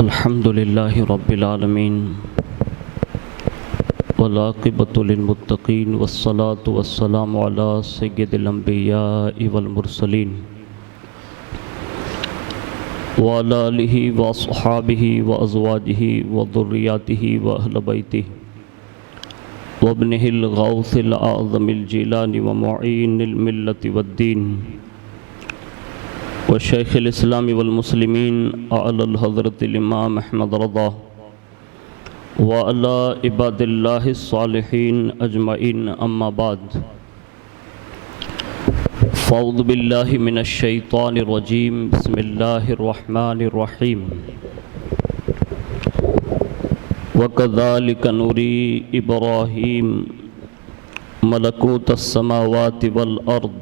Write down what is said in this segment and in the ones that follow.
الحمد لله رب العالمين والعاقبة للمتقين والصلاة والسلام على سيد الأنبياء والمرسلين وعلى آله وأصحابه وأزواجه وذرياته وأهل بيته وابنه الغوث الأعظم الجيلاني ومعين الملة والدين وشيخ الإسلام والمسلمين أعلى الحضرة الإمام أحمد رضا وعلى عباد الله الصالحين أجمعين أما بعد فأعوذ بالله من الشيطان الرجيم بسم الله الرحمن الرحيم وكذلك نري إبراهيم ملكوت السماوات والأرض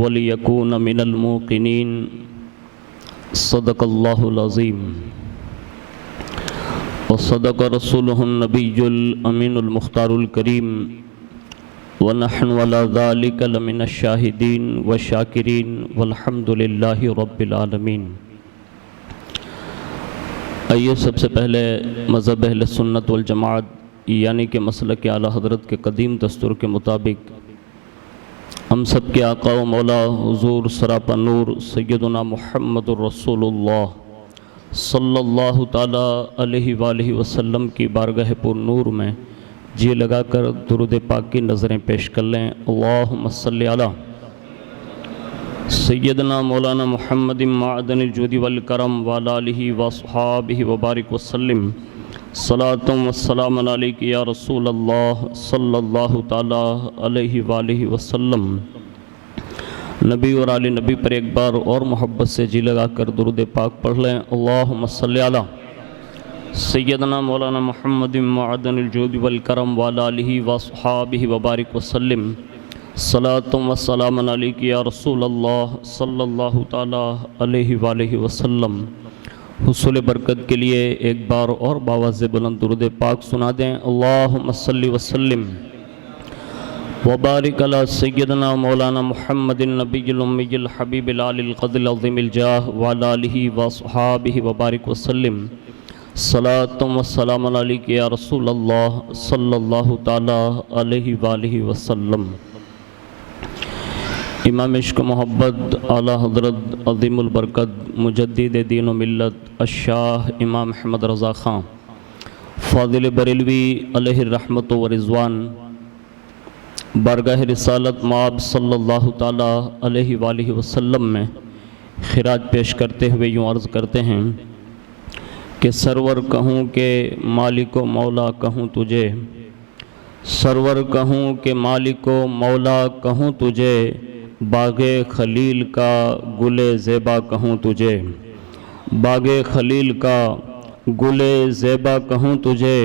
وَلِيَكُونَ مِنَ الْمُوقِنِينَ صدق اللہ العظیم وصدق رسولہ النبی الامین المختار الکریم ونحن علی ذلک لمن الشاہدین والشاکرین والحمد للہ رب العالمین۔ آئیے سب سے پہلے مذہب اہل سنت والجماعت یعنی کہ مسلک اعلیٰ حضرت کے قدیم دستور کے مطابق ہم سب کے آقا و مولا حضور سراپا نور سیدنا محمد الرسول اللہ صلی اللہ تعالیٰ علیہ وآلہ وسلم کی بارگاہ پر نور میں جی لگا کر درود پاک کی نظریں پیش کر لیں۔ اللہم صلی علی سیدنا مولانا محمد معدن الجود والکرم وعلی آلہ وصحابہ وبارک وسلم۔ صلاۃ و السلام علیک یا رسول اللہ صلی اللہ تعالیٰ علیہ وآلہ وسلم۔ نبی اور آل نبی پر ایک بار اور محبت سے جی لگا کر درود پاک پڑھ لیں۔ اللہم صلی علی سیدنا مولانا محمد معدن الجود والکرم وعلی آلہ وصحابہ وبارک وسلم۔ صلاۃ و السلام علیک یا رسول اللہ صلی اللہ تعالیٰ علیہ وآلہ وسلم۔ حصول برکت کے لیے ایک بار اور باواز بلند درود پاک سنا دیں۔ اللہم صلی وسلم وبارک علی سیدنا مولانا محمد النبی الامی الحبیب العالی القدر العظیم الجاہ وعلی آلہ وصحابہ وبارک وسلم۔ صلاۃ و السلام علیک یا رسول اللہ صلی اللہ تعالیٰ علیہ وآلہ وسلم۔ امام عشق و محبت اعلیٰ حضرت عظیم البرکت مجدد دین و ملت الشاہ امام احمد رضا خان فاضل بریلوی علیہ الرحمت و رضوان بارگاہ رسالت مآب صلی اللہ تعالیٰ علیہ وآلہ وسلم میں خراج پیش کرتے ہوئے یوں عرض کرتے ہیں کہ سرور کہوں کہ مالک و مولا کہوں تجھے، سرور کہوں کہ مالک و مولا کہوں تجھے، باغ خلیل کا گل زیبا کہوں تجھے، باغ خلیل کا گل زیبا کہوں تجھے،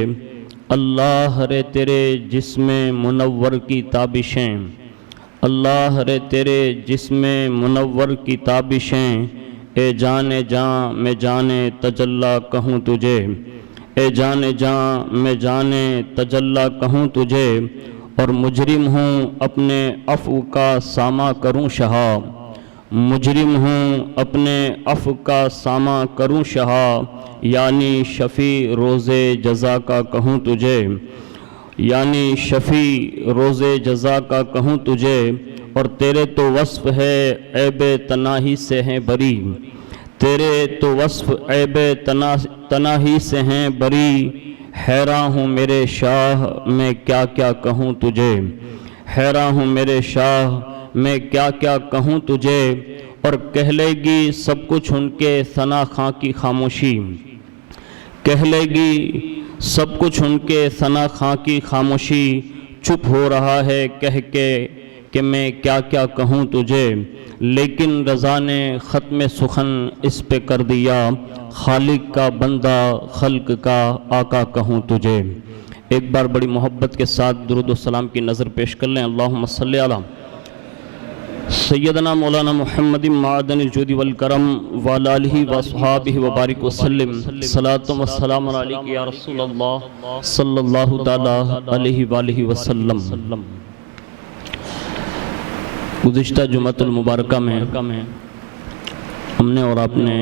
اللہ رے تیرے جسم منور کی تابشیں، اللہ رے تیرے جسم منور کی تابشیں، اے جان جاں میں جان تجلی کہوں تجھے، اے جان جاں میں جان تجلی کہوں تجھے، اور مجرم ہوں اپنے عفو کا سامہ کروں شہا، مجرم ہوں اپنے عفو کا سامہ کروں شہا، یعنی شفیع روز جزا کا کہوں تجھے، یعنی شفیع روز جزا کا کہوں تجھے، اور تیرے تو وصف ہے عیب تناہی سے ہیں بری، تیرے تو وصف عیب تناہی سے ہیں بری، حیراں ہوں میرے شاہ میں کیا کیا کہوں تجھے، حیراں ہوں میرے شاہ میں کیا کیا کہوں تجھے، اور کہہ لے گی سب کچھ ان کے ثنا خاں کی خاموشی، کہہ لے گی سب کچھ ان کے ثنا خاں کی خاموشی، چپ ہو رہا ہے کہہ کے کہ میں کیا کیا کہوں تجھے، لیکن رضا نے ختم سخن اس پہ کر دیا، خالق کا بندہ خلق کا آقا کہوں تجھے۔ ایک بار بڑی محبت کے ساتھ درود و سلام کی نظر پیش کر لیں۔ اللہم صلی علی سیدنا مولانا محمد معدن الجود والکرم وعلی آلہ وصحابہ وبارک وسلم۔ صلاۃ و السلام علیک یا رسول اللہ صلی اللہ تعالیٰ علیہ وآلہ وسلم۔ گزشتہ جمعۃ المبارکہ میں ہم نے اور آپ نے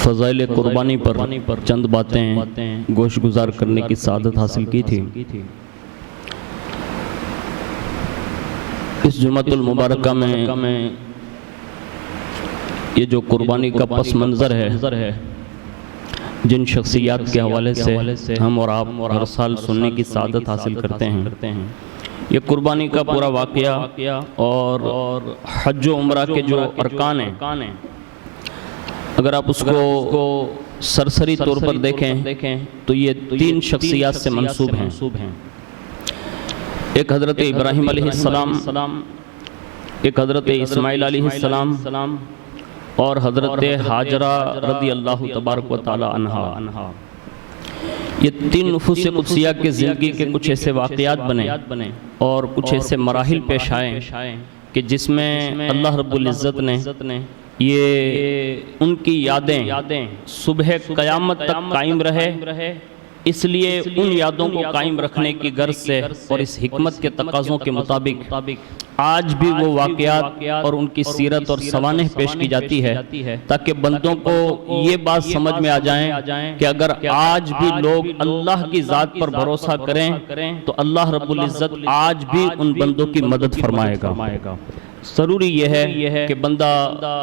فضائل قربانی پر چند باتیں گوش گزار کرنے کی سعادت حاصل کی تھی۔ اس جمعۃ المبارکہ میں یہ جو قربانی کا پس منظر ہے، جن شخصیات کے حوالے سے ہم اور آپ ہر سال سننے کی سعادت حاصل کرتے ہیں، یہ قربانی کا پورا واقعہ اور حج و عمرہ کے جو ارکان ہیں، اگر آپ اس کو سرسری طور پر دیکھیں تو یہ 3 شخصیات سے منسوب ہیں۔ ایک حضرت ابراہیم علیہ السلام، ایک حضرت اسماعیل علیہ السلام اور حضرت حاجرہ رضی اللہ تبارک و تعالی عنہا۔ یہ 3 نفوس قدسیہ کے زندگی کے کچھ ایسے واقعات بنے اور کچھ ایسے مراحل پیش آئے کہ جس میں اللہ رب العزت نے یہ ان کی یادیں صبح قیامت تک قائم رہے، اس لیے ان یادوں کو قائم رکھنے کی غرض سے اور اس حکمت کے تقاضوں کے مطابق آج بھی وہ واقعات اور ان کی سیرت اور سوانح پیش کی جاتی ہے، تاکہ بندوں کو یہ بات سمجھ میں آ جائیں کہ اگر آج بھی لوگ اللہ کی ذات پر بھروسہ کریں تو اللہ رب العزت آج بھی ان بندوں کی مدد فرمائے گا۔ ضروری یہ ہے کہ بندہ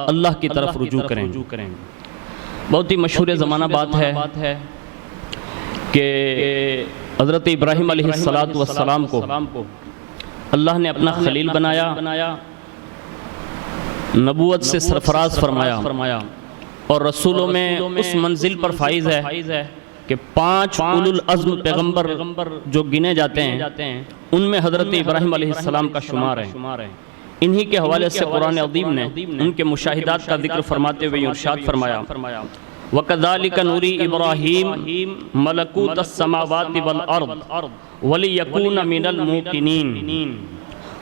اللہ کی طرف رجوع کریں۔ بہت ہی مشہور زمانہ بات ہے کہ حضرت ابراہیم علیہ السلام کو اللہ نے اپنا خلیل بنایا، نبوت سے سرفراز فرمایا اور رسولوں میں اس منزل پر فائز ہے کہ 5 اولو العزم پیغمبر جو گنے جاتے ہیں ان میں حضرت ابراہیم علیہ السلام کا شمار ہے۔ انہی کے حوالے سے قرآن عظیم نے ان کے مشاہدات کا ذکر فرماتے ہوئے ارشاد فرمایا، وَكَذَلِكَ نُرِي إِبْرَاهِيمَ مَلَكُوتَ السَّمَاوَاتِ وَالْأَرْضِ وَلِيَكُونَ مِنَ الْمُوقِنِينَ،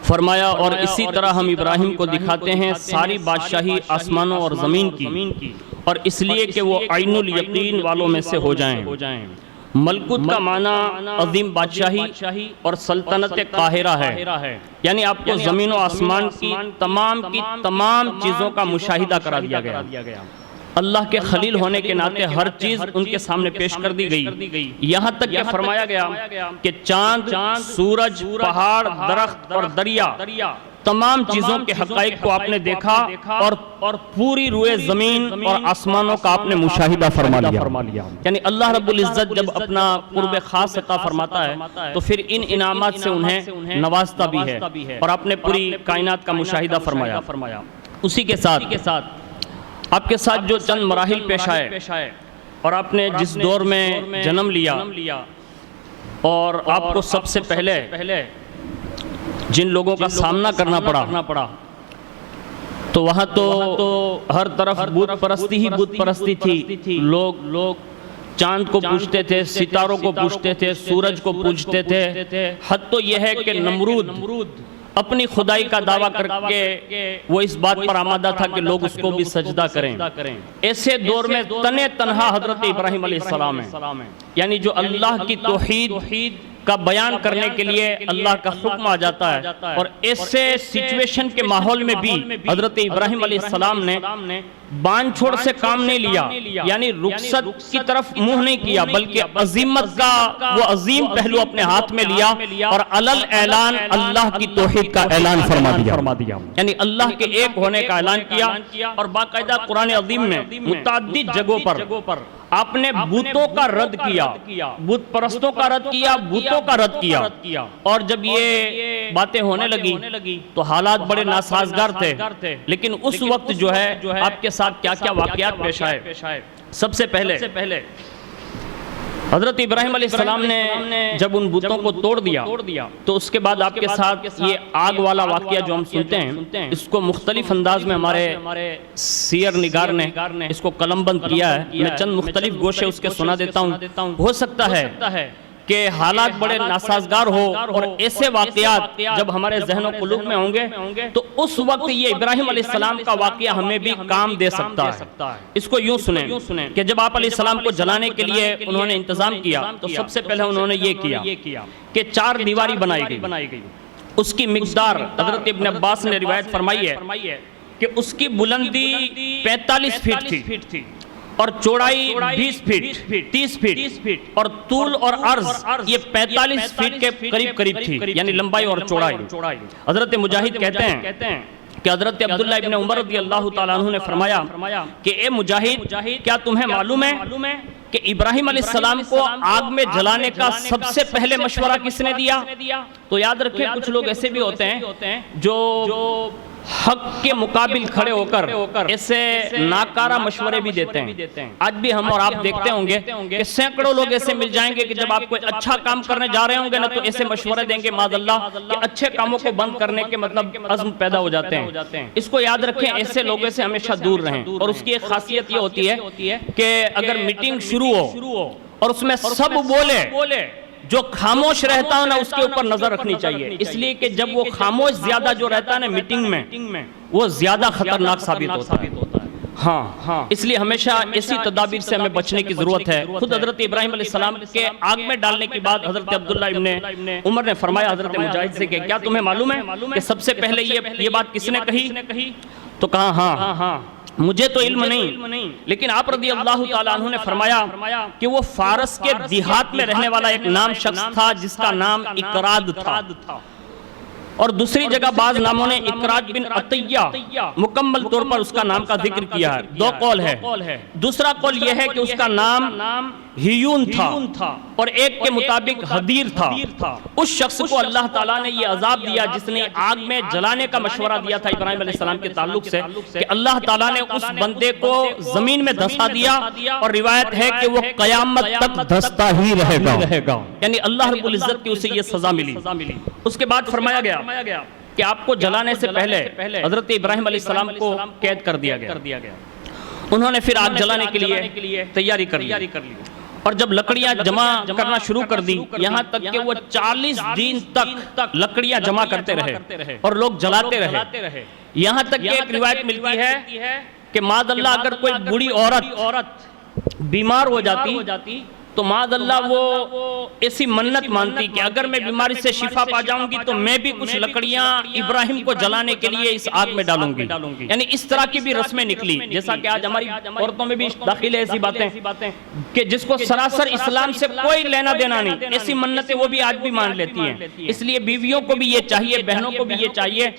فرمایا اور اسی طرح ہم ابراہیم کو دکھاتے ہیں ساری بادشاہی آسمانوں اور زمین کی، اور اس لیے کہ وہ عین الیقین والوں میں سے ہو جائیں۔ ملکوت کا معنی عظیم بادشاہی اور سلطنت قاہرہ ہے، یعنی آپ کو زمین و آسمان کی تمام چیزوں کا مشاہدہ کرا دیا گیا۔ اللہ کے خلیل ہونے کے ناطے ہر چیز ان کے سامنے پیش کر دی گئی، یہاں تک کہ فرمایا گیا کہ چاند، سورج، پہاڑ، درخت اور دریا، تمام چیزوں کے حقائق کو آپ نے دیکھا اور پوری روئے زمین اور آسمانوں کا آپ نے مشاہدہ فرما لیا۔ یعنی اللہ رب العزت جب اپنا قرب خاص عطا فرماتا ہے تو پھر ان انعامات سے انہیں نوازتا بھی ہے، اور آپ نے پوری کائنات کا مشاہدہ فرمایا۔ اسی کے ساتھ آپ کے ساتھ جو چند مراحل پیش آئے اور آپ نے جس دور میں جنم لیا اور آپ کو سب سے پہلے جن لوگوں کا سامنا کرنا پڑا تو وہاں تو ہر طرف بت پرستی تھی۔ لوگ چاند کو پوجتے تھے، ستاروں کو پوجتے تھے، سورج کو پوجتے تھے، حد تو یہ ہے کہ نمرود اپنی خدائی کا دعویٰ کر کے وہ اس بات پر آمادہ تھا کہ لوگ اس کو بھی سجدہ کریں۔ ایسے دور میں تنہا حضرت ابراہیم علیہ السلام ہے، یعنی جو اللہ کی توحید کا بیان کرنے کے لیے اللہ کا حکم آ جاتا ہے، اور ایسے سچویشن کے ماحول میں بھی حضرت ابراہیم علیہ السلام نے بان چھوڑ سے کام نہیں لیا، یعنی رخصت کی طرف منہ نہیں کیا، بلکہ عظیمت کا وہ عظیم پہلو اپنے ہاتھ میں لیا اور علل اعلان اللہ کی توحید کا اعلان فرما دیا، یعنی اللہ کے ایک ہونے کا اعلان کیا۔ اور باقاعدہ قرآن عظیم میں متعدد جگہوں پر آپ نے بتوں کا رد کیا، بت پرستوں کا رد کیا، بتوں کا رد کیا، اور جب یہ باتیں ہونے لگی تو حالات بڑے ناسازگار تھے، لیکن اس وقت جو ہے آپ کے ساتھ کیا واقعات پیش آئے۔ سب سے پہلے حضرت ابراہیم علیہ السلام نے جب ان بتوں کو توڑ دیا تو اس کے بعد آپ کے ساتھ یہ آگ والا واقعہ جو ہم سنتے ہیں، اس کو مختلف انداز میں ہمارے سیر نگار نے اس کو قلم بند کیا ہے۔ میں چند مختلف گوشے اس کے سنا دیتا ہوں۔ ہو سکتا ہے کہ حالات بڑے ناسازگار ہو اور ایسے واقعات جب ہمارے ذہن و قلوب میں ہوں گے تو اس وقت یہ ابراہیم علیہ السلام کا واقعہ ہمیں بھی کام دے سکتا ہے۔ اس کو یوں سنیں کہ جب آپ علیہ السلام کو جلانے کے لیے انہوں نے انتظام کیا تو سب سے پہلے انہوں نے یہ کیا کہ 4 دیواری بنائی گئی۔ اس کی مقدار حضرت ابن عباس نے روایت فرمائی ہے کہ اس کی بلندی 45 فٹ تھی اور چوڑائی 20 فٹ 30 فٹ اور طول اور عرض یہ 45 فٹ کے قریب قریب تھی، یعنی لمبائی اور چوڑائی۔ حضرت مجاہد کہتے ہیں کہ حضرت عبداللہ ابن عمر رضی اللہ تعالیٰ عنہ نے فرمایا کہ اے مجاہد، کیا تمہیں معلوم ہے کہ ابراہیم علیہ السلام کو آگ میں جلانے کا سب سے پہلے مشورہ کس نے دیا؟ تو یاد رکھیں کچھ لوگ ایسے بھی ہوتے ہیں جو حق کے مقابل کھڑے ہو کر ایسے ناکارہ مشورے بھی دیتے ہیں۔ آج بھی ہم اور آپ دیکھتے ہوں گے کہ سینکڑوں لوگ ایسے مل جائیں گے کہ جب آپ کوئی اچھا کام کرنے جا رہے ہوں گے نا تو ایسے مشورے دیں گے معاذ اللہ کہ اچھے کاموں کو بند کرنے کے مطلب عزم پیدا ہو جاتے ہیں۔ اس کو یاد رکھیں، ایسے لوگوں سے ہمیشہ دور رہیں۔ اور اس کی ایک خاصیت یہ ہوتی ہے کہ اگر میٹنگ شروع ہو اور اس میں سب بولے، جو خاموش رہتا ہے نا اس کے اوپر نظر رکھنی چاہیے، اس لیے کہ جب وہ خاموش زیادہ جو رہتا ہے نا میٹنگ میں وہ زیادہ خطرناک ثابت ہوتا ہے۔ ہاں، اس لیے ہمیشہ ایسی تدابیر سے ہمیں بچنے کی ضرورت ہے۔ خود حضرت ابراہیم علیہ السلام کے آگ میں ڈالنے کے بعد حضرت عبداللہ ابن عمر نے فرمایا حضرت مجاہد سے کہ کیا تمہیں معلوم ہے کہ سب سے پہلے یہ بات کس نے کہی؟ تو کہا ہاں، مجھے تو علم نہیں، لیکن آپ رضی اللہ تعالیٰ عنہ نے فرمایا کہ وہ فارس کے دیہات میں رہنے والا ایک نام شخص تھا جس کا نام اقراد تھا، اور دوسری جگہ بعض ناموں نے اقراد بن عطیہ مکمل طور پر اس کا نام کا ذکر کیا ہے۔ دو قول ہے، دوسرا قول یہ ہے کہ اس کا نام ہیون تھا اور ایک کے مطابق حدیر تھا۔ اس شخص کو اللہ تعالیٰ نے یہ عذاب دیا جس نے آگ میں جلانے کا مشورہ دیا تھا ابراہیم علیہ السلام کے تعلق سے، کہ اللہ تعالیٰ نے اس بندے کو زمین میں دھسا دیا، اور روایت ہے کہ وہ قیامت تک دھستا ہی رہے گا، یعنی اللہ رب العزت کی اسے یہ سزا ملی۔ اس کے بعد فرمایا گیا کہ آپ کو جلانے سے پہلے حضرت ابراہیم علیہ السلام کو قید کر دیا گیا۔ انہوں نے پھر آگ جلانے کے لیے تیاری کر لی، اور جب لکڑیاں جمع کرنا شروع کر دی، یہاں تک کہ وہ 40 دن تک لکڑیاں جمع کرتے رہے اور لوگ جلاتے رہے، یہاں تک کہ ایک روایت ملتی ہے کہ معاذ اللہ اگر کوئی بوڑھی عورت بیمار ہو جاتی تو معاذ اللہ وہ ایسی منت مانتی کہ اگر میں بیماری سے شفا پا جاؤں گی تو میں بھی کچھ لکڑیاں ابراہیم کو جلانے کے لیے اس آگ میں ڈالوں گی، یعنی اس طرح کی بھی رسمیں نکلی۔ جیسا کہ آج ہماری عورتوں میں بھی داخل ہے ایسی باتیں کہ جس کو سراسر اسلام سے کوئی لینا دینا نہیں، ایسی منتیں وہ بھی آج بھی مان لیتی ہیں۔ اس لیے بیویوں کو بھی یہ چاہیے، بہنوں کو بھی یہ چاہیے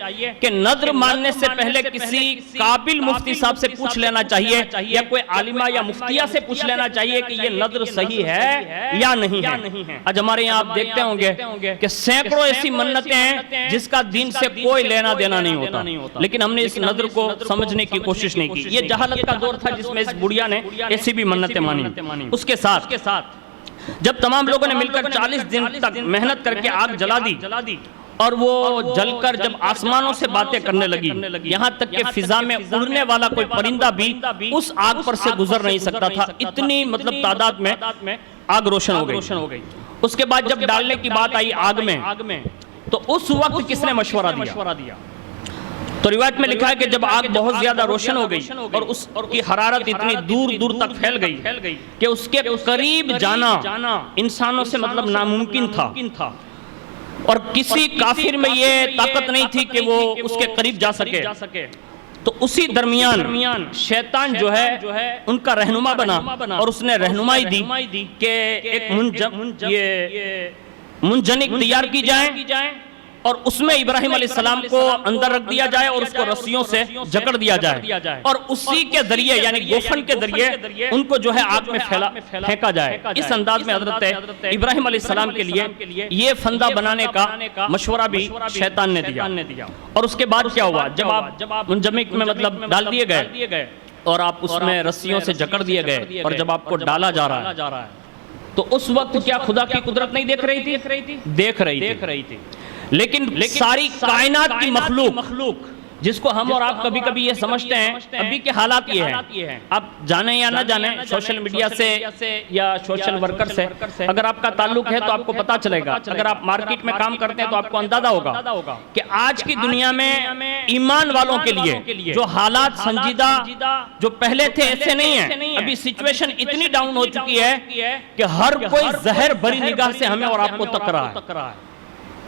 کہ نظر ماننے سے پہلے کسی قابل مفتی صاحب سے پوچھ لینا چاہیے، یا کوئی عالمہ یا مفتیہ سے پوچھ لینا چاہیے کہ یہ نظر صحیح ہے یا نہیں ہے۔ آج ہمارے یہاں آپ دیکھتے ہوں گے کہ سینکڑوں ایسی منتیں ہیں جس کا دین سے کوئی لینا دینا نہیں ہوتا، لیکن ہم نے اس نظر کو سمجھنے کی کوشش نہیں کی۔ یہ جہالت کا دور تھا جس میں اس بڑھیا نے ایسی بھی منتیں مانی۔ اس کے ساتھ جب تمام لوگوں نے مل کر 40 دن تک محنت کر کے آگ جلا دی، اور وہ جل کر جب آسمانوں سے باتیں کرنے لگی، یہاں تک کہ فضا میں اڑنے والا کوئی پرندہ بھی اس آگ پر سے گزر نہیں سکتا تھا، اتنی مطلب تعداد میں آگ روشن ہو گئی۔ اس کے بعد جب ڈالنے کی بات آئی آگ میں، تو اس وقت کس نے مشورہ دیا؟ تو روایت میں لکھا ہے کہ جب آگ بہت زیادہ روشن ہو گئی اور اس کی حرارت اتنی دور تک پھیل گئی کہ اس کے قریب جانا انسانوں سے مطلب ناممکن تھا، اور کسی کافر میں یہ طاقت نہیں تھی کہ وہ اس کے قریب جا سکے۔ تو اسی درمیان شیطان جو ہے ان کا رہنما بنا، اور اس نے رہنمائی دی کہ ایک منجنک تیار کی جائے اور اس میں ابراہیم علیہ السلام کو اندر رکھ دیا جائے اور اس کو رسیوں سے جکڑ دیا جائے، اور اسی کے ذریعے یعنی گوفن کے ذریعے ان کو جو ہے آگ میں پھینکا جائے۔ اس انداز میں حضرت ابراہیم علیہ السلام کے لیے یہ فندہ بنانے کا مشورہ بھی شیطان نے دیا۔ اور اس کے بعد کیا ہوا؟ جب آپ منجمک میں مطلب ڈال دیے گئے اور آپ اس میں رسیوں سے جکڑ دیے گئے، اور جب آپ کو ڈالا جا رہا ہے تو اس وقت کیا خدا کی قدرت نہیں دیکھ رہی تھی؟ دیکھ رہی تھی، لیکن ساری کائنات کی مخلوق جس کو ہم اور آپ کبھی کبھی یہ سمجھتے ہیں، ابھی کے حالات یہ ہیں، آپ جانیں یا نہ جانیں، سوشل میڈیا سے یا سوشل ورکر سے اگر آپ کا تعلق ہے تو آپ کو پتا چلے گا، اگر آپ مارکیٹ میں کام کرتے ہیں تو آپ کو اندازہ ہوگا کہ آج کی دنیا میں ایمان والوں کے لیے جو حالات سنجیدہ جو پہلے تھے ایسے نہیں ہیں۔ ابھی سچویشن اتنی ڈاؤن ہو چکی ہے کہ ہر کوئی زہر بھری نگاہ سے ہمیں اور آپ کو تک رہا ہے۔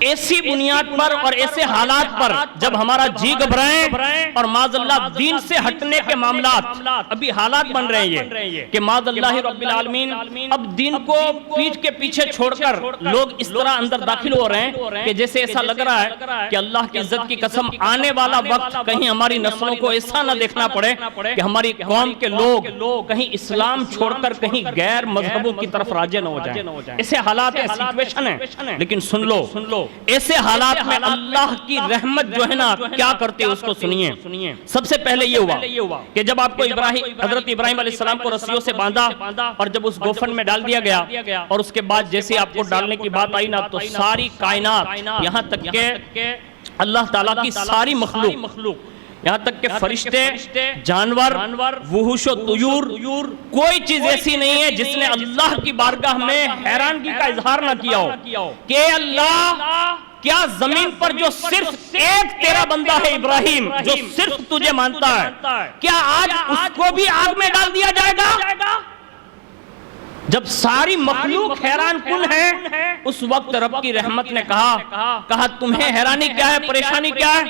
ایسی بنیاد پر اور ایسے حالات پر جب ہمارا جی گھبرائیں اور معاذ اللہ دین سے ہٹنے کے معاملات، ابھی حالات بن رہے ہیں یہ کہ معاذ اللہ رب العالمین اب دین کو پیٹھ کے پیچھے چھوڑ کر لوگ اس طرح اندر داخل ہو رہے ہیں کہ جیسے ایسا لگ رہا ہے کہ اللہ کی عزت کی قسم آنے والا وقت کہیں ہماری نسلوں کو ایسا نہ دیکھنا پڑے کہ ہماری قوم کے لوگ کہیں اسلام چھوڑ کر کہیں غیر مذہبوں کی طرف راجع نہ ہو جائیں۔ ایسے حالات ہیں، سچویشن ہے، لیکن سن لو ایسے حالات میں اللہ کی رحمت جو ہے نا کیا کرتے اس کو سنیے۔ سب سے پہلے یہ ہوا کہ جب آپ کو حضرت ابراہیم علیہ السلام کو رسیوں سے باندھا اور جب اس گوفن میں ڈال دیا گیا اور اس کے بعد جیسے آپ کو ڈالنے کی بات آئی نا تو ساری کائنات یہاں تک کہ اللہ تعالیٰ کی ساری مخلوق یہاں تک کہ فرشتے، جانور، وحوش و طیور، کوئی چیز ایسی نہیں ہے جس نے اللہ کی بارگاہ میں حیرانگی کا اظہار نہ کیا ہو کہ اللہ کیا زمین پر جو صرف ایک تیرا بندہ ہے ابراہیم جو صرف تجھے مانتا ہے، کیا آج اس کو بھی آگ میں ڈال دیا جائے گا؟ جب ساری مخلوق حیران کن ہے اس وقت رب کی رحمت نے کہا تمہیں حیرانی کیا ہے، پریشانی کیا ہے؟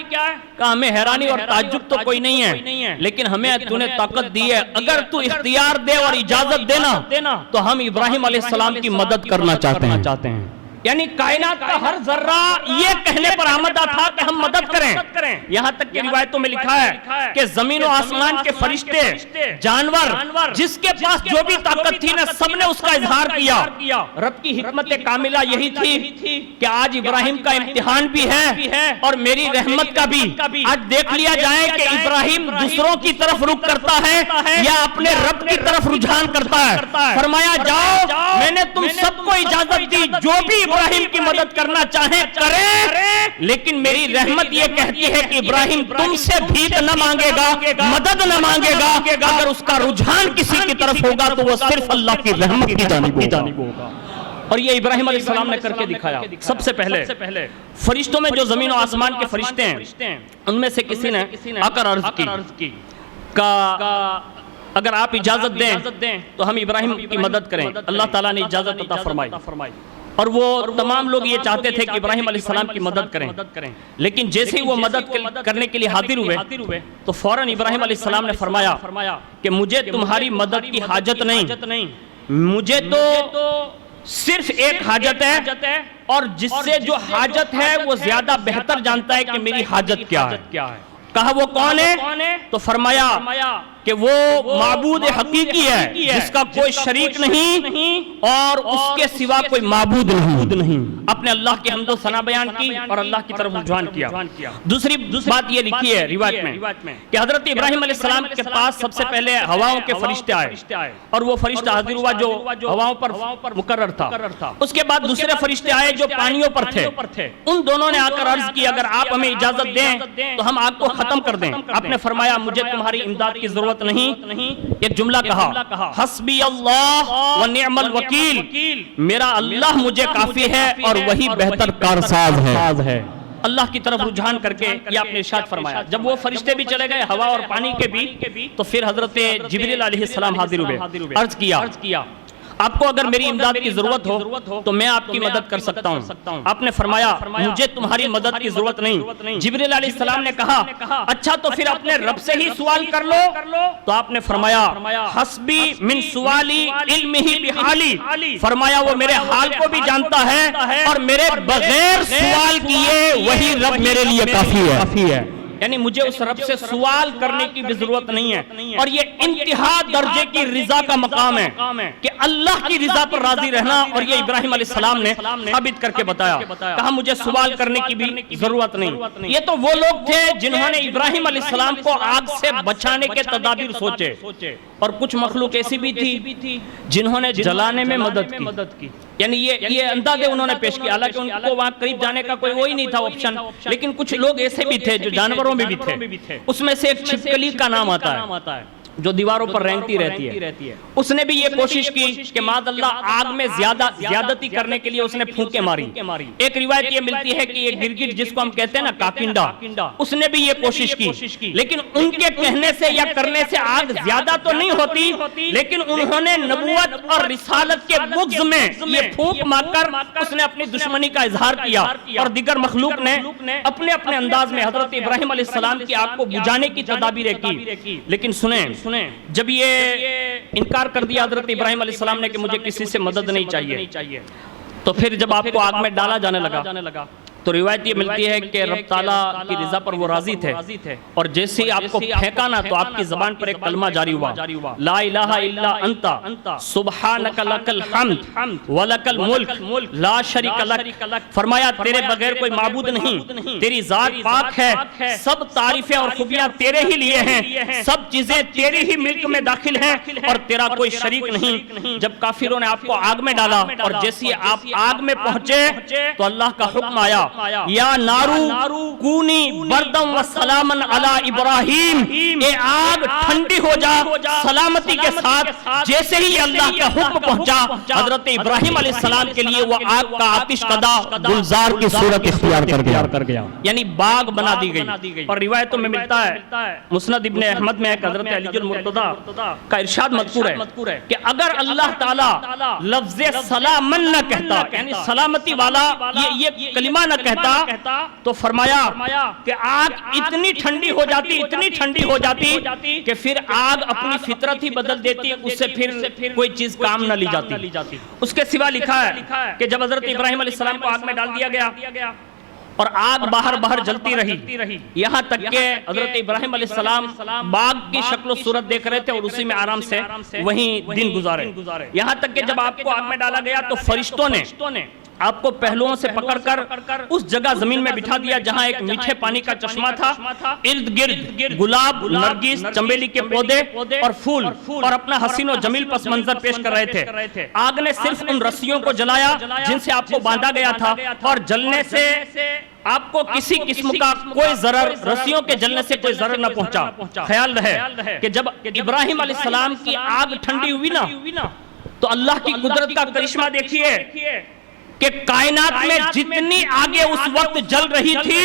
کہا ہمیں حیرانی اور تعجب تو کوئی نہیں ہے، لیکن ہمیں تو نے طاقت دی ہے، اگر تو اختیار دے اور اجازت دینا تو ہم ابراہیم علیہ السلام کی مدد کرنا چاہتے ہیں۔ یعنی کائنات کا ہر ذرہ یہ کہنے پر آمدہ تھا کہ ہم مدد کریں، یہاں تک کہ روایتوں میں لکھا ہے کہ زمین و آسمان کے فرشتے، جانور، جس کے پاس جو بھی طاقت تھی نا سب نے اس کا اظہار کیا۔ رب کی حکمت کاملہ یہی تھی کہ آج ابراہیم کا امتحان بھی ہے اور میری رحمت کا بھی، آج دیکھ لیا جائے کہ ابراہیم دوسروں کی طرف رخ کرتا ہے یا اپنے رب کی طرف رجحان کرتا ہے۔ فرمایا جاؤ میں نے تم سب کو اجازت دی، جو بھی ابراہیم کی مدد کرنا چاہیں کریں، لیکن میری رحمت یہ کہتی ہے کہ ابراہیم تم سے بھیک نہ مانگے گا، مدد نہ مانگے گا، اگر اس کا رجحان کسی کی طرف ہوگا تو وہ صرف اللہ کی رحمت کی جانب ہوگا۔ اور یہ ابراہیم علیہ السلام نے کر کے دکھایا۔ سب سے پہلے فرشتوں میں جو زمین و آسمان کے فرشتے ہیں ان میں سے کسی نے آ کر عرض کی اگر آپ اجازت دیں تو ہم ابراہیم کی مدد کریں۔ اللہ تعالیٰ نے اجازت عطا فرمائی اور وہ تمام لوگ یہ چاہتے تھے کہ ابراہیم علیہ السلام کی مدد کریں، لیکن جیسے ہی وہ مدد کرنے کے لیے حاضر ہوئے تو فوراً ابراہیم علیہ السلام نے فرمایا کہ مجھے تمہاری مدد کی حاجت نہیں، مجھے تو صرف ایک حاجت ہے اور جس سے جو حاجت ہے وہ زیادہ بہتر جانتا ہے کہ میری حاجت کیا ہے۔ کہا وہ کون ہے؟ تو فرمایا کہ وہ معبود حقیقی ہے جس کا کوئی شریک نہیں اور اس کے سوا کوئی معبود نہیں۔ اپنے اللہ کی حمد و ثنا بیان کی اور اللہ کی طرف رجوع کیا۔ دوسری بات یہ لکھی ہے روایت میں کہ حضرت ابراہیم علیہ السلام کے پاس سب سے پہلے ہواؤں کے فرشتے آئے اور وہ فرشتہ حاضر ہوا جو ہواؤں پر مقرر تھا۔ اس کے بعد دوسرے فرشتے آئے جو پانیوں پر تھے، ان دونوں نے آ کر عرض کی اگر آپ ہمیں اجازت دیں تو ہم آگ کو ختم کر دیں۔ آپ نے فرمایا مجھے تمہاری امداد کی ضرورت نہیں، ایک جملہ کہا حسبی اللہ و نعم الوکیل، میرا اللہ مجھے کافی ہے اور وہی بہتر کارساز ہے۔ اللہ کی طرف رجحان کر کے یہ آپ نے ارشاد فرمایا۔ جب وہ فرشتے بھی چلے گئے ہوا اور پانی کے بھی تو پھر حضرت جبریل علیہ السلام حاضر ہوئے، عرض کیا آپ کو اگر میری امداد کی ضرورت ہو تو میں آپ کی مدد کر سکتا ہوں۔ آپ نے فرمایا مجھے تمہاری مدد کی ضرورت نہیں۔ جبریل علیہ السلام نے کہا اچھا تو پھر اپنے رب سے ہی سوال کر لو۔ تو آپ نے فرمایا حسبی من سوالی علمہ بحالی، فرمایا وہ میرے حال کو بھی جانتا ہے اور میرے بغیر سوال کیے وہی رب میرے لیے کافی ہے۔ یعنی مجھے اس رب سے سوال کرنے کی بھی ضرورت نہیں ہے، اور یہ انتہا درجے کی رضا کا مقام ہے کہ اللہ کی رضا پر راضی رہنا، اور یہ ابراہیم علیہ السلام نے ثابت کر کے بتایا۔ کہا مجھے سوال کرنے کی بھی ضرورت نہیں۔ یہ تو وہ لوگ تھے جنہوں نے ابراہیم علیہ السلام کو آگ سے بچانے کے تدابیر سوچے، اور کچھ مخلوق ایسی بھی تھی جنہوں نے جلانے میں مدد کی۔ یعنی یہ اندازے انہوں نے پیش کیا، حالانکہ ان کو وہاں قریب جانے کا کوئی وہی نہیں تھا آپشن، لیکن کچھ لوگ ایسے بھی تھے جو جانوروں میں بھی تھے۔ اس میں سے ایک چھپکلی کا نام آتا ہے، جو دیواروں پر رینگتی رہتی ہے، اس نے بھی یہ کوشش کی کہ معاذ اللہ آگ میں زیادتی کرنے کے لیے اس نے پھونکیں ماری۔ ایک روایت یہ ملتی ہے کہ یہ گرگٹ جس کو ہم کہتے ہیں نا کاکنڈا، اس نے بھی یہ کوشش کی، لیکن ان کے کہنے سے یا کرنے سے آگ زیادہ تو نہیں ہوتی، لیکن انہوں نے نبوت اور رسالت کے بغض میں یہ پھونک مار کر اس نے اپنی دشمنی کا اظہار کیا، اور دیگر مخلوق نے اپنے اپنے انداز میں حضرت ابراہیم علیہ السلام کی آگ کو بجھانے کی تدابیریں کی۔ لیکن سنیں، جب یہ انکار کر دیا حضرت ابراہیم علیہ السلام نے کہ مجھے کسی سے مدد نہیں چاہیے، تو پھر جب آپ کو آگ میں ڈالا جانے لگا تو روایت یہ ملتی ہے کہ رب تعالیٰ کی رضا پر وہ راضی تھے، اور جیسے ہی آپ کو پھینکا نا تو آپ کی زبان پر ایک کلمہ جاری ہوا، لا الہ الا انت سبحانک لک الحمد ولک الملک لا شریک لک۔ فرمایا تیرے بغیر کوئی معبود نہیں، تیری ذات پاک ہے، سب تعریفیں اور خوبیاں تیرے ہی لیے ہیں، سب چیزیں تیری ہی ملک میں داخل ہیں اور تیرا کوئی شریک نہیں۔ جب کافروں نے آپ کو آگ میں ڈالا اور جیسے آپ آگ میں پہنچے تو اللہ کا حکم آیا، یا نارو کونی بردم و سلامن علی ابراہیم، اے آگ ٹھنڈی ہو جا سلامتی کے ساتھ۔ جیسے ہی اللہ کا حکم پہنچا حضرت ابراہیم علیہ السلام کے لیے وہ آگ کا آتش کدہ گلزار کی صورت اختیار کر گیا، یعنی باغ بنا دی گئی۔ اور روایتوں میں ملتا ہے، مسند ابن احمد میں حضرت علی المرتضی کا ارشاد مذکور ہے کہ اگر اللہ تعالیٰ لفظ سلامن نہ کہتا، یعنی سلامتی والا یہ کلمہ نہ کہتا، تو فرمایا کہ آگ اتنی ٹھنڈی ہو جاتی کہ پھر آگ اپنی فطرت ہی بدل دیتی، اس سے پھر کوئی چیز کام نہ لی جاتی۔ اس کے سوا لکھا ہے کہ جب حضرت ابراہیم علیہ السلام کو آگ میں ڈال دیا گیا اور آگ باہر جلتی رہی، یہاں تک کہ حضرت ابراہیم علیہ السلام باغ کی شکل و صورت دیکھ رہے تھے اور اسی میں آرام سے وہیں دن گزارے، یہاں تک کہ جب آپ کو آگ میں ڈالا گیا تو فرشتوں نے آپ کو پہلوؤں سے پکڑ کر اس جگہ زمین میں بٹھا دیا جہاں ایک میٹھے پانی کا چشمہ تھا، ارد گرد گلاب، نرگس، چنبیلی کے پودے اور پھول اور اپنا حسین و جمیل پس منظر پیش کر رہے تھے۔ آگ نے صرف ان رسیوں کو جلایا جن سے آپ کو باندھا گیا تھا، اور جلنے سے آپ کو کسی قسم کا کوئی ضرر، رسیوں کے جلنے سے کوئی ضرر نہ پہنچا۔ خیال رہے کہ جب ابراہیم علیہ السلام کی آگ ٹھنڈی ہوئی نا تو اللہ کی قدرت کا کرشمہ دیکھیے کہ کائنات میں جتنی آگے اس وقت جل رہی تھی،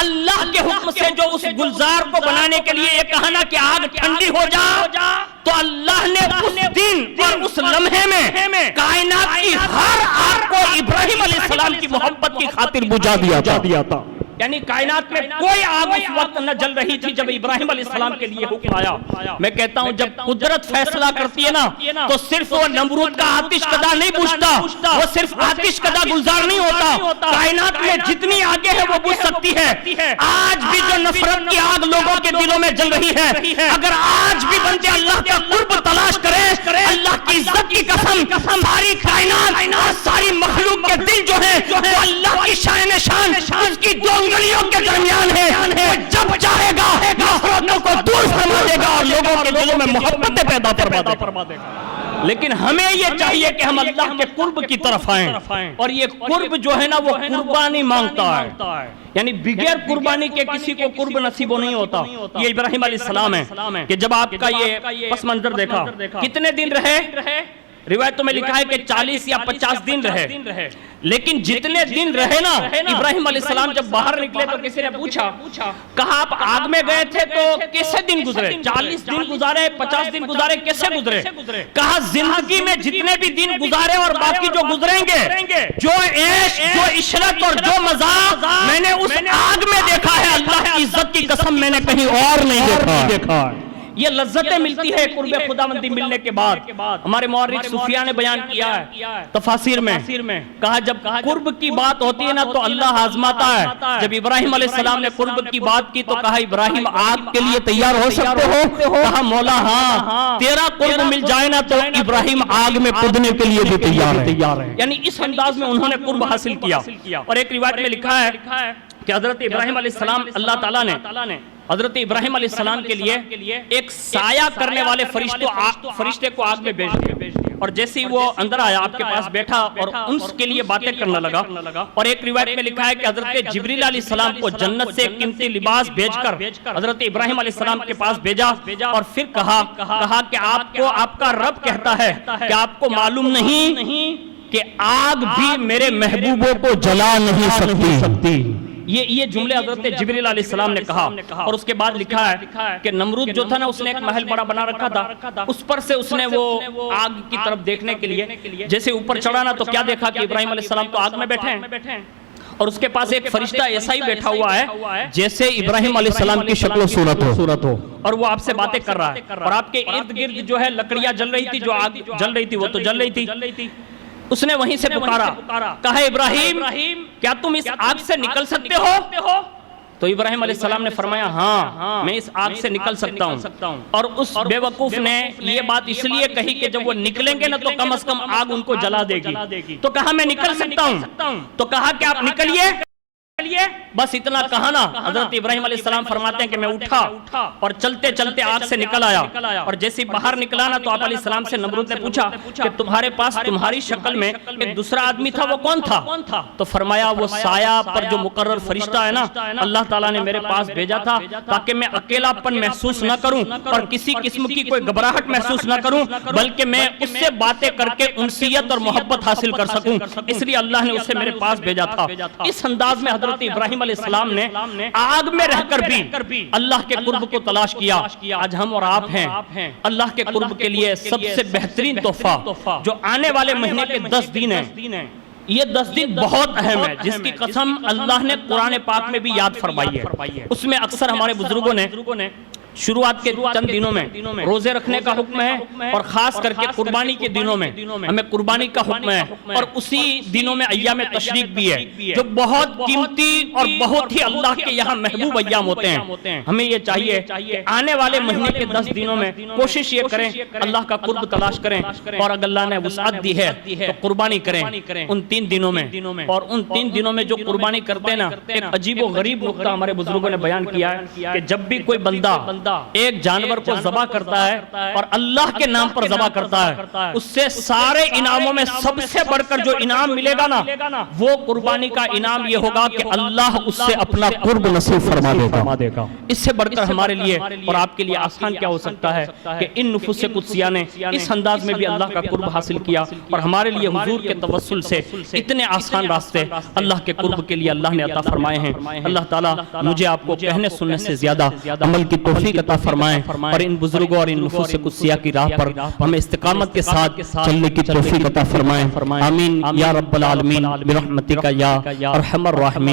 اللہ کے حکم سے جو اس گلزار کو بنانے کے لیے یہ کہا نا کہ آگ ٹھنڈی ہو جا، تو اللہ نے اس دن اور اس لمحے میں کائنات کی ہر آگ کو ابراہیم علیہ السلام کی محبت کی خاطر بجھا دیا تھا۔ یعنی کائنات میں کوئی آگ اس وقت نہ جل رہی تھی جب ابراہیم علیہ السلام کے لیے حکم آیا۔ میں کہتا ہوں جب قدرت فیصلہ کرتی ہے نا تو صرف وہ نمرود کا آتش کدہ نہیں بجھتا، وہ صرف آتش کدہ گلزار نہیں ہوتا، کائنات میں جتنی آگے ہے وہ بجھ سکتی ہے۔ آج بھی جو نفرت کی آگ لوگوں کے دلوں میں جل رہی ہے، اگر آج بھی بندے اللہ کا قرب تلاش کرے، اللہ کی عزت کی قسم، ساری کائنات ساری مخلوق کے دل جو ہے وہ اللہ کی شان اس کی دو انگلیوں کے درمیان ہے، وہ جب چاہے گا نفرتوں کو دور فرما دے گا اور لوگوں کے دلوں میں محبتیں پیدا فرما دے گا۔ لیکن ہمیں یہ چاہیے کہ ہم اللہ کے قرب کی طرف آئیں، اور یہ قرب جو ہے نا وہ قربانی مانگتا ہے، یعنی بغیر قربانی کے کسی کو قرب نصیب نہیں ہوتا۔ یہ ابراہیم علیہ السلام ہے کہ جب آپ کا یہ پس منظر دیکھا، کتنے دن رہے؟ روایتوں میں لکھا ہے کہ 40 یا 50 دن رہے، لیکن جتنے دن رہے نا ابراہیم علیہ السلام جب باہر نکلے تو کسی نے پوچھا، کہا آپ آگ میں گئے تھے تو کیسے دن گزرے؟ 40 دن گزارے، 50 دن گزارے، کیسے گزرے؟ کہا زندگی میں جتنے بھی دن گزارے اور باقی جو گزریں گے، جو عیش، جو عشرت اور جو مزہ میں نے اس آگ میں دیکھا ہے، اللہ کی عزت کی قسم میں نے کہیں اور نہیں دیکھا۔ یہ لذتیں ملتی ہے قرب خداوندی ملنے کے بعد۔ ہمارے مورخ صوفیاء نے بیان کیا ہے تفاسیر میں، کہا جب قرب کی بات ہوتی ہے نا تو اللہ آزماتا ہے۔ جب ابراہیم علیہ السلام نے قرب کی بات کی تو کہا ابراہیم آگ کے لیے تیار ہو سکتے ہو؟ کہا مولا ہاں، تیرا قرب مل جائے نا تو ابراہیم آگ میں کودنے کے لیے بھی تیار ہے۔ یعنی اس انداز میں انہوں نے قرب حاصل کیا۔ اور ایک روایت میں لکھا ہے کہ حضرت ابراہیم علیہ السلام اللہ تعالیٰ نے حضرت ابراہیم علیہ السلام کے لیے ایک سایہ کرنے والے فرشتے کو آگ میں بھیج دیا۔ اور جیسے ہی وہ اندر آیا آپ کے پاس بیٹھا اور انس کے لیے باتیں کرنے لگا، اور ایک روایت میں لکھا ہے کہ حضرت جبریل علیہ السلام کو جنت سے قیمتی لباس بھیج کر حضرت ابراہیم علیہ السلام کے پاس بھیجا، اور پھر کہا کہ آپ کو آپ کا رب کہتا ہے کہ آپ کو معلوم نہیں کہ آگ بھی میرے محبوبوں کو جلا نہیں سکتی۔ یہ جملے حضرت جبریل علیہ السلام نے کہا، اور اس کے بعد لکھا ہے کہ نمرود جو تھا نا، اس نے ایک محل بڑا بنا رکھا تھا، اس پر سے اس نے وہ آگ کی طرف دیکھنے کے لیے جیسے اوپر چڑھا نا، تو کیا دیکھا کہ ابراہیم علیہ السلام تو آگ میں بیٹھے ہیں، اور اس کے پاس ایک فرشتہ ایسا ہی بیٹھا ہوا ہے جیسے ابراہیم علیہ السلام کی شکل و صورت ہو، اور وہ آپ سے باتیں کر رہا ہے، اور آپ کے ارد گرد جو ہے لکڑیاں جل رہی تھی، جو آگ جل رہی تھی وہ تو جل رہی تھی۔ اس نے وہیں سے پکارا، کہا ابراہیم کیا تم اس آگ سے نکل سکتے ہو؟ تو ابراہیم علیہ السلام نے فرمایا ہاں میں اس آگ سے نکل سکتا ہوں، اور اس بے وقوف نے یہ بات اس لیے کہی کہ جب وہ نکلیں گے نا تو کم از کم آگ ان کو جلا دے گی، تو کہا میں نکل سکتا ہوں، تو کہا کہ آپ نکلیے، بس اتنا کہا نا، حضرت ابراہیم علیہ السلام فرماتے ہیں کہ میں اٹھا اور چلتے چلتے آگ سے نکل آیا، اور جیسے باہر نکلا نا تو آپ علیہ السلام سے نمرود نے پوچھا کہ تمہارے پاس تمہاری شکل میں ایک دوسرا آدمی تھا، وہ کون تھا؟ تو فرمایا وہ سایہ پر جو مقرر فرشتہ ہے نا، اللہ تعالیٰ نے میرے پاس بھیجا تھا تاکہ میں اکیلا پن محسوس نہ کروں اور کسی قسم کی کوئی گھبراہٹ محسوس نہ کروں، بلکہ میں اس سے باتیں کر کے انسیت اور محبت حاصل کر سکوں، اس لیے اللہ نے اسے میرے پاس بھیجا تھا۔ اس انداز میں حضرت ابراہیم علیہ السلام نے آگ میں رہ کر بھی اللہ کے قرب کو تلاش کیا۔ آج ہم اور آپ ہیں اللہ کے قرب کے لیے سب سے بہترین تحفہ جو آنے والے مہینے کے 10 دن ہیں، یہ 10 دن بہت اہم ہے، جس کی قسم اللہ نے قرآن پاک میں بھی یاد فرمائی ہے۔ اس میں اکثر ہمارے بزرگوں نے شروعات کے چند دنوں میں روزے رکھنے کا حکم ہے، اور خاص کر کے قربانی کے دنوں میں ہمیں قربانی کا حکم ہے، اور اسی دنوں میں ایام تشریق بھی ہے جو بہت قیمتی اور بہت ہی اللہ کے یہاں محبوب ایام ہوتے ہیں۔ ہمیں یہ چاہیے کہ آنے والے مہینے کے 10 دنوں میں کوشش یہ کریں اللہ کا قرب تلاش کریں، اور اگر اللہ نے وسعت دی ہے تو قربانی کریں ان 3 دنوں میں، اور ان 3 دنوں میں جو قربانی کرتے ہیں نا، ایک عجیب و غریب نقطہ ہمارے بزرگوں نے بیان کیا ہے کہ جب بھی کوئی بندہ ایک جانور کو ذبح کرتا ہے اور اللہ کے نام پر ذبح کرتا ہے، اس سے سارے انعاموں میں سب سے بڑھ کر جو انعام ملے گا نا، وہ قربانی کا انعام یہ ہوگا کہ اللہ اس سے اپنا قرب نصیب فرما دے گا۔ اس سے بڑھ کر ہمارے لیے اور آپ کے لیے آسان کیا ہو سکتا ہے کہ ان نفوس قدسیہ نے اس انداز میں بھی اللہ کا قرب حاصل کیا، اور ہمارے لیے حضور کے توسل سے اتنے آسان راستے اللہ کے قرب کے لیے اللہ نے عطا فرمائے ہیں۔ اللہ تعالیٰ مجھے آپ کو کہنے سننے سے زیادہ عمل کی توفیق عطا فرمائیں، اور ان بزرگوں اور ان نفوس قدسیہ کی راہ پر ہمیں استقامت کے ساتھ چلنے کی توفیق عطا فرمائیں۔ آمین یا رب العالمین برحمتک یا ارحم الراحمین۔